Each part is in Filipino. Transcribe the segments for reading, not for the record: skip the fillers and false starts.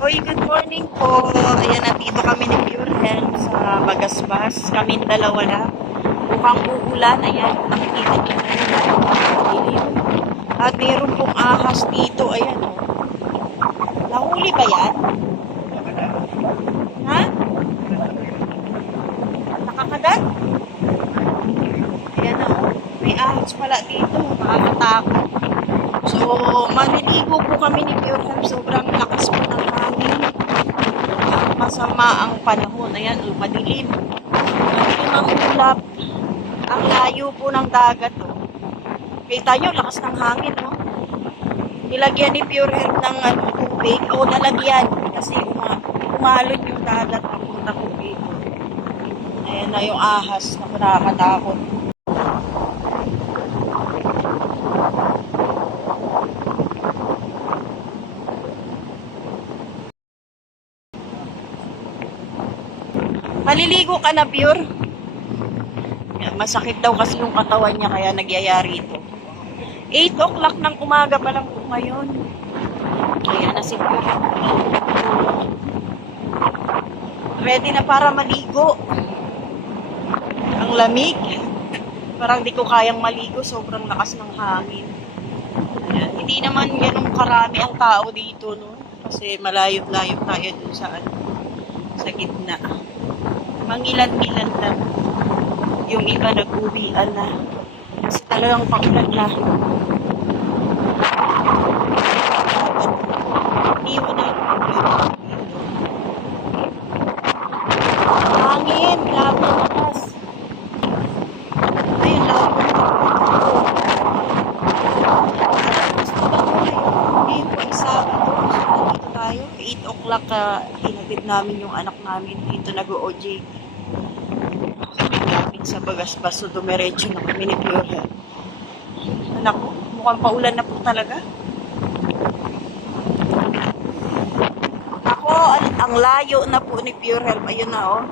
Hoy, good morning po. Ayan, nandito kami ni Pure Health sa Bagasbas. Kaming dalawa lang. Mukhang uulan. Ayan, nakikita niyo na. At mayroon pong ahas dito. Ayan, oh. Nahuli ba yan? Ha? Nakakagat? Ayan, oh. May ahas pala dito. Nakakatakot. So, maliligo po kami ni Pure Health. Sobrang lakas po ng hangin. Masama ang panahon. Ayan, madilim. Madilim ang ulap. Ang layo po ng dagat. Oh. Kita nyo, lakas ng hangin. Oh. Nilagyan ni Pure Health ng tubig. O, nalagyan. Kasi umalon yung dagat. Napunta po dito. Ayan na yung ahas na nakakatakot. Maliligo ka na, Pure? Masakit daw kasi yung katawan niya kaya nagyayari ito. 8 o'clock ng umaga pa lang po ngayon. Kaya na si Pure. Ready na para maligo. Ang lamig. Parang di ko kayang maligo. Sobrang lakas ng hangin. Ayan. Hindi naman ganun karami ang tao dito, no? Kasi malayo-layo tayo dun sa gitna. Mangilan-ngilan lang. Yung iba nag-uwian na. Kasi talagang paulan na. Iwan na yung hangin. Labo na lakas. Ayun, labo na. Gusto ba ko ngayon? Ngayon po ay Sabado. So, nandito tayo. 8 o'clock hinatid namin yung anak namin. Dito nag-OJT. Sa Bagasbas, so dumiretso na kami ni Pure Health. Anak ko, mukhang paulan na po talaga. Ako, ang layo na po ni Pure Health. Ayun na, oh.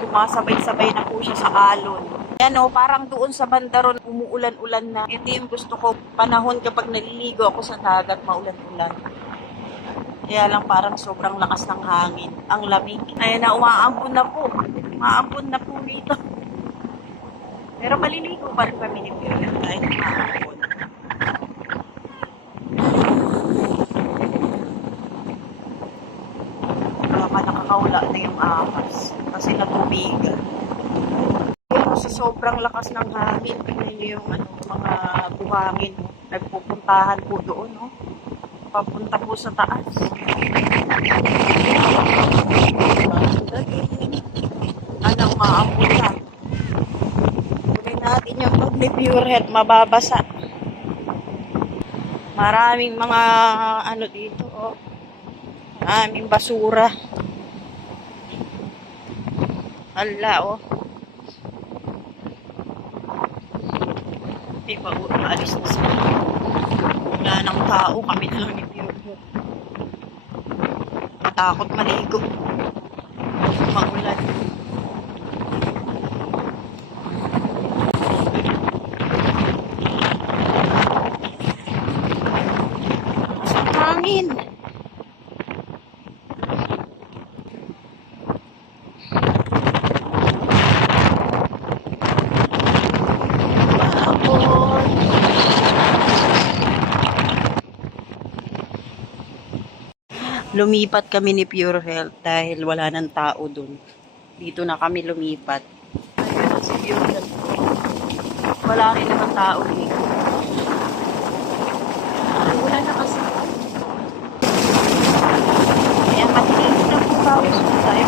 Sumasabay-sabay na po siya sa alon. Yan, oh, parang doon sa bandaron, umuulan-ulan na. Ito yung gusto ko, panahon kapag naliligo ako sa dagat, maulan-ulan. Kaya lang parang sobrang lakas ng hangin. Ang lamig. Ayan na, umaampun na po. Umaampun na po dito. Pero maliligo pa rin kami ni Pure kahit umaampun. Baka nakakaula na yung ahas. Kasi natubigan. Sa sobrang lakas ng hangin, tingnan nyo yung mga buhangin. Nagpupuntahan po doon, no? Papunta po sa taas. Umaampun na. Kunin natin yung pag ni Pure Health, mababasa. Maraming mga dito, oh. Maraming basura. Hala, oh. Di ba, maalis na sila. Wala ng tao, kami na lang ni Pure Health. Matakot maligo. Magulan. Sa hangin. Lumipat kami ni Pure Health dahil wala nang tao dun. Dito na kami lumipat. Ayun si Pure Health. Wala rin naman tao dito. Ay, wala na kasi. Ayan, matilinis na po tao tayo.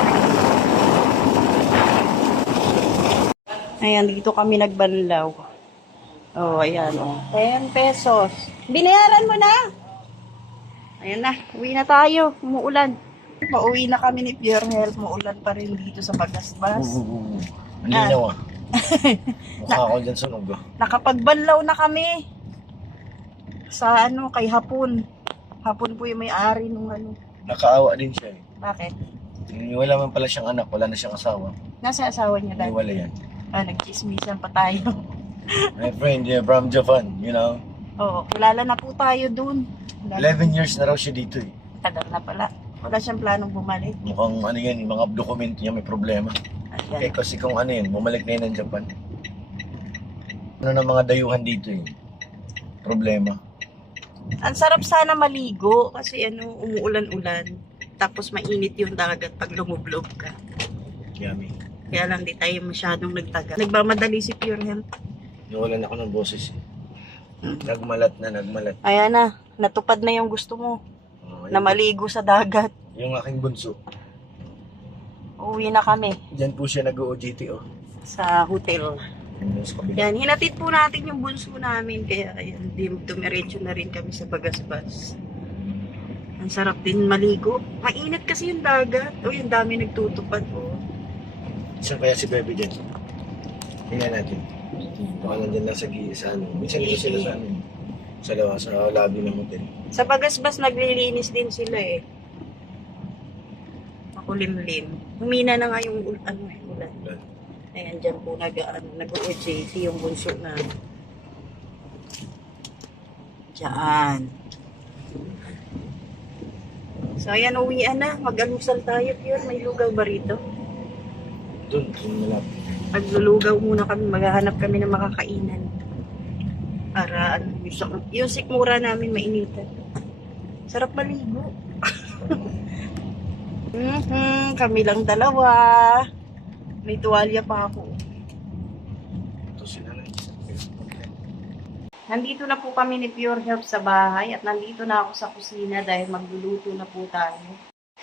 Ayan, dito kami nagbanlaw. Oh, ayan, oh. 10 pesos. Binayaran mo na! Ayan na, uwi na tayo. Umuulan. Pauwi na kami ni Pure Health. Muulan pa rin dito sa Bagasbas. Malinaw ah. Mukha ako dyan sunog ah. Nakapagbanlaw na kami. Sa kay Hapon. Hapon po yung may-ari nung Nakaawa din siya eh. Bakit? Wala man pala siyang anak, wala na siyang asawa. Nasa asawa niya dati. Wala yan. Nagchismisan pa tayo. My friend, yeah, from Japan, you know. Oo, kilala na po tayo dun. 11 years na raw siya dito eh. Tagal na pala. Wala siyang planong bumalik. Mukhang ano yan, yung mga dokumento niya may problema. Eh Ayan. kasi kung ano yun, bumalik na yun ng Japan. Ano ng mga dayuhan dito eh. Problema. Ang sarap sana maligo kasi umuulan-ulan. Tapos mainit yung dagat pag lumublob ka. Yummy. Kaya lang di tayo masyadong nagtagal. Nagmamadali si Pure Health. Nawalan ako ng boses eh. Nagmalat na, nagmalat. Ayan na, natupad na yung gusto mo. Oh, Na maligo sa dagat. yung aking bunso. Uwi na kami Diyan po siya nag-OJT oh. sa hotel. Yung sa kabila. Yan, hinatid po natin yung bunso namin. Kaya ayan, dumiretso na rin kami sa Bagasbas. Ang sarap din maligo. Mainit kasi yung dagat. O, yung dami nagtutupad. Oh. Saan kaya si Bebe dyan? Tingnan natin. Baka nandyan lang sa ano. Minsan dito sila sa ano. Sa lobby ng hotel. Sa Bagasbas, naglilinis din sila eh. Makulimlim. Humina na nga yung ulan. Ayan, dyan po nag-OJT yung bunso na. Diyan. So, ayan, uwian na. Mag-alusal tayo, Pure. May lugaw ba rito? Doon malapit. Paglulugaw muna kami, maghahanap kami ng makakainan. Para, yung sikmura namin mainitan. Sarap maligo. Kami lang dalawa. May tuwalya pa ako. Ito sila na. Nandito na po kami ni Pure Health sa bahay at nandito na ako sa kusina dahil magluluto na po tayo.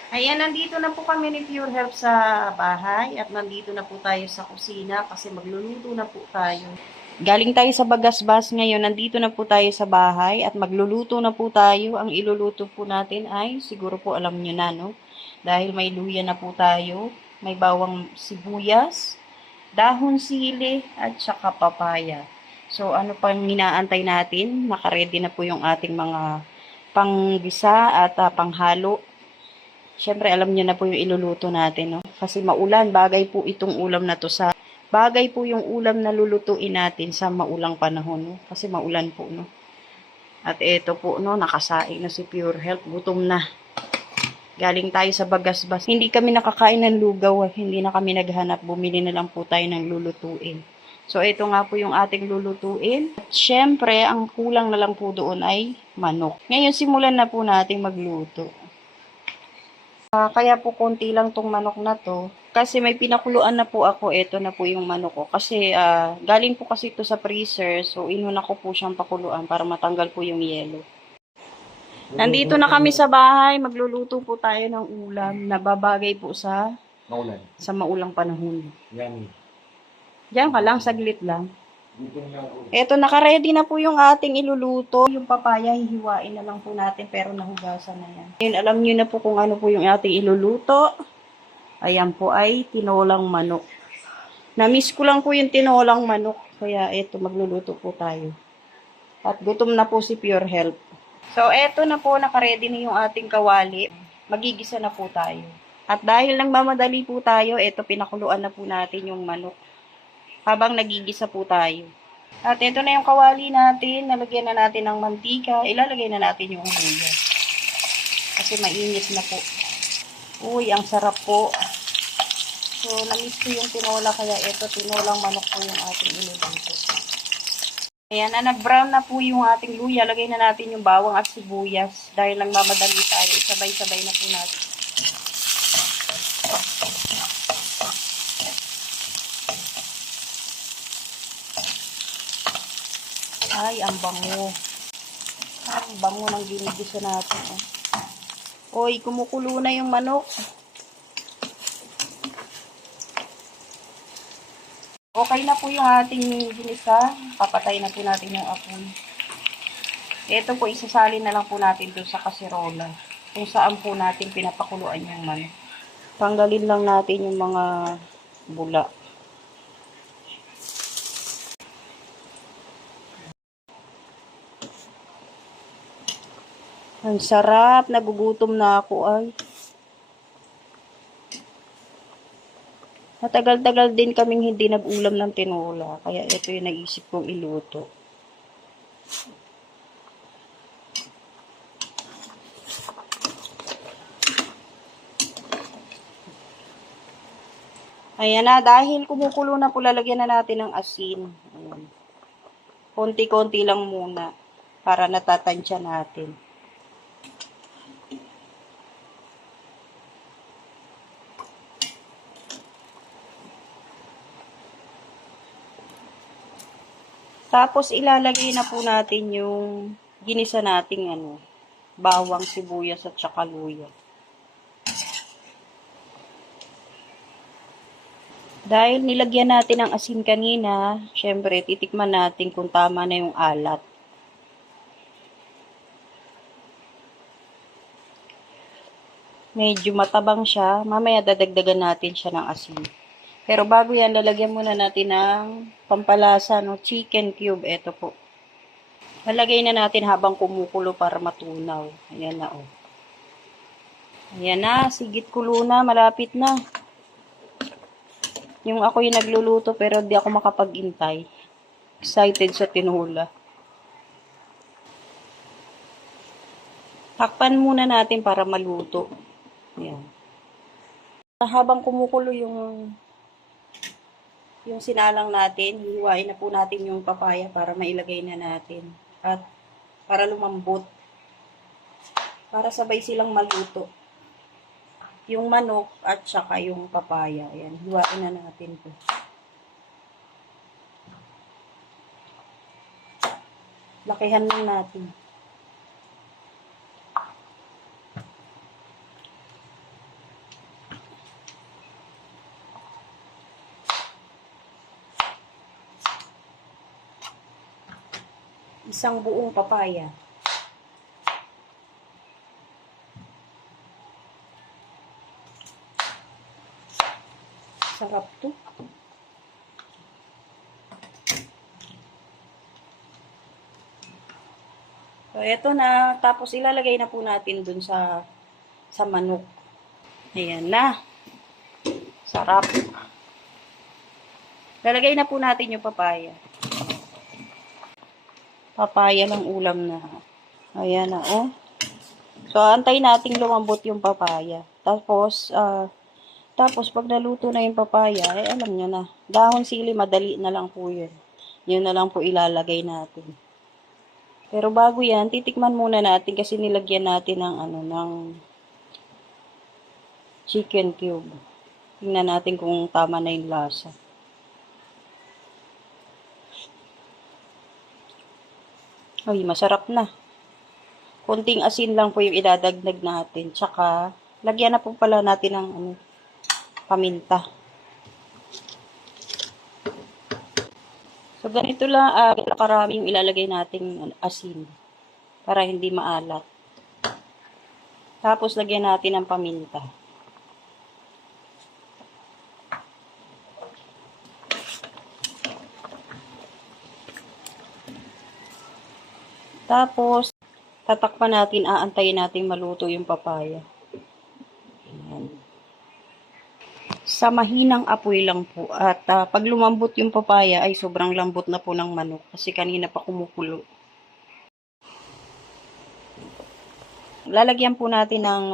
Ayan, nandito na po kami ni Pure Health sa bahay at nandito na po tayo sa kusina kasi magluluto na po tayo. Galing tayo sa Bagasbas ngayon, nandito na po tayo sa bahay at magluluto na po tayo. Ang iluluto po natin ay, siguro po alam nyo na, no? Dahil may luya na po tayo, may bawang sibuyas, dahon sili, at saka papaya. So, ano pang inaantay natin? Nakaready na po yung ating mga panggisa at panghalo. Siyempre, alam nyo na po yung iluluto natin, no? Kasi maulan, bagay po itong ulam na to sa... Bagay po yung ulam na lulutuin natin sa maulang panahon, no? Kasi maulan po, no? At eto po, no, nakasaing na si Pure Health. Gutom na. Galing tayo sa Bagasbas. Hindi kami nakakain ng lugaw. Hindi na kami naghanap. Bumili na lang po tayo ng lulutuin. So, ito nga po yung ating lulutuin. At syempre, ang kulang na lang po doon ay manok. Ngayon, simulan na po natin magluto. Kaya po konti lang tong manok na to. Kasi may pinakuluan na po ako. Ito na po yung manok ko. Kasi galing po kasi ito sa freezer. So, inuna ko po siyang pakuluan para matanggal po yung yelo. Nandito na kami sa bahay. Magluluto po tayo ng ulam na babagay po sa Maulan. maulang panahon. Yummy. Diyan ka lang, saglit lang. Eto, nakaready na po yung ating iluluto. Yung papaya, hihiwain na lang po natin pero nahugasan na yan. Yun, alam nyo na po kung ano po yung ating iluluto. Ayan po ay tinolang manok. Na-miss ko lang po yung tinolang manok. Kaya eto, magluluto po tayo. At gutom na po si Pure Health. So, eto na po, nakaready na yung ating kawali. Magigisa na po tayo. At dahil nagmamadali po tayo, eto, pinakuluan na po natin yung manok. Habang nagigisa po tayo. At ito na yung kawali natin. Nalagyan na natin ng mantika. Ilalagay na natin yung luya. Kasi mainit na po. Uy, ang sarap po. So, namiss ko yung tinola. Kaya ito, tinolang manok po yung ating iluluto. Ayan, na nag-brown na po yung ating luya. Lagay na natin yung bawang at sibuyas. Dahil nagmamadali tayo. Sabay-sabay na po natin. Ay, ang bango. Ang bango ng ginigisa natin. Oy, kumukulo na yung manok. Okay na po yung ating ginisa. Papatay na po natin yung apoy. Ito po, isasalin na lang po natin doon sa kaserola. Kung saan po natin pinapakuluan yung manok. Tanggalin lang natin yung mga bula. Ang sarap, nagugutom na ako ay. Matagal-tagal din kaming hindi nag-ulam ng tinola, kaya ito yung naisip kong iluto. Ayan na, dahil kumukulo na po, lalagyan na natin ng asin. Ayan. Konti-konti lang muna para natatansya natin. Tapos ilalagay na po natin yung ginisa nating bawang, sibuyas at saka luya. Dahil nilagyan natin ng asin kanina, syempre titikman natin kung tama na yung alat. Medyo matabang siya, mamaya dadagdagan natin siya ng asin. Pero bago yan, lalagyan muna natin ng pampalasa, chicken cube. Ito po. Lalagay na natin habang kumukulo para matunaw. Ayan na, oh. Ayan na, sigit kulo na, malapit na. Yung ako yung nagluluto pero di ako makapag-intay. Excited sa tinola. Takpan muna natin para maluto. Ayan. Habang kumukulo yung sinalang natin, hihiwain na po natin yung papaya para mailagay na natin. At para lumambot. Para sabay silang maluto. Yung manok at saka yung papaya. Ayan, hiwain na natin po. Lakihan lang natin. Isang buong papaya. Sarap to. So, eto na. Tapos, ilalagay na po natin dun sa manok. Ayan na. Sarap. Lalagay na po natin yung papaya. Papaya lang ulam na. Ayan na, oh. So, antayin natin lumambot yung papaya. Tapos, pag naluto na yung papaya, alam nyo na. Dahon sili, madali na lang po yun. Yun na lang po ilalagay natin. Pero bago yan, titikman muna natin kasi nilagyan natin ng chicken cube. Tingnan natin kung tama na yung lasa. Ay, masarap na. Konting asin lang po yung idadagdag natin. Tsaka, lagyan na po pala natin ng paminta. So, ganito lang, karami yung ilalagay nating asin. Para hindi maalat. Tapos, lagyan natin ng paminta. Tapos, tatakpan natin, aantayin natin maluto yung papaya. Ayan. Sa mahinang apoy lang po. At pag lumambot yung papaya, ay sobrang lambot na po ng manok. Kasi kanina pa kumukulo. Lalagyan po natin ng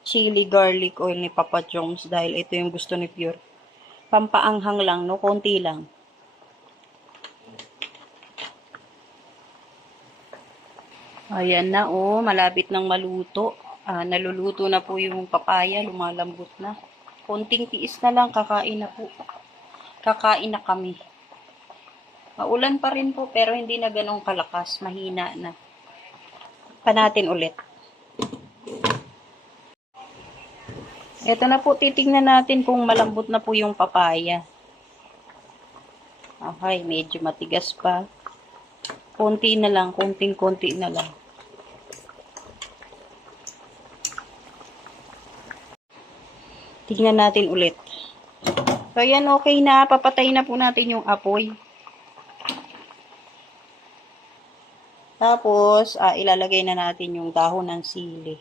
chili garlic oil ni Papa Jones dahil ito yung gusto ni Pure. Pampaanghang lang, no? Konti lang. Ayan na, oh. Malapit nang maluto. Naluluto na po yung papaya. Lumalambot na. Konting tiis na lang. Kakain na po. Kakain na kami. Maulan pa rin po pero hindi na ganong kalakas. Mahina na. Pa natin ulit. Ito na po. Titingnan natin kung malambot na po yung papaya. Okay. Medyo matigas pa. Konti na lang, konting-konti na lang. Tingnan natin ulit. So, yan, okay na. Papatay na po natin yung apoy. Tapos, ilalagay na natin yung dahon ng sili.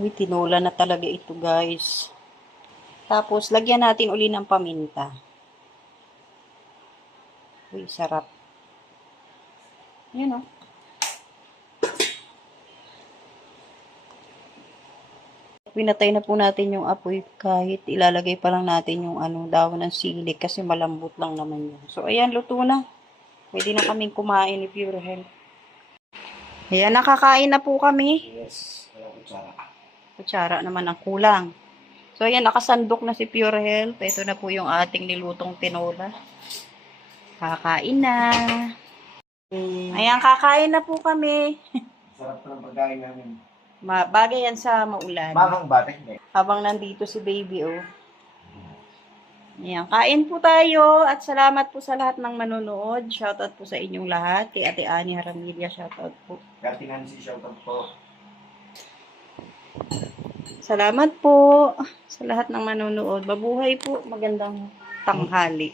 Uy, tinola na talaga ito, guys. Tapos, lagyan natin uli ng paminta. Uy, sarap. Yan, oh. Pinatay na po natin yung apoy kahit ilalagay pa lang natin yung dahon ng sili kasi malambot lang naman yun. So, ayan, luto na. Pwede na kaming kumain ni Pure Health. Ayan, nakakain na po kami. Yes, walang kutsara. Kutsara naman ang kulang. So, ayan, nakasandok na si Pure Health. Ito na po yung ating nilutong tinola. Kakain na. Ayan, kakain na po kami. Sarap ng pagkain namin. Bagay yan sa maulan. Mamang bate, hindi. Habang nandito si baby, oh. Ayan, kain po tayo at salamat po sa lahat ng manonood. Shoutout po sa inyong lahat. Kay Ate Ani Haramilya, shoutout po. Gatingan si shoutout po. Salamat po sa lahat ng manonood. Mabuhay po. Magandang tanghali.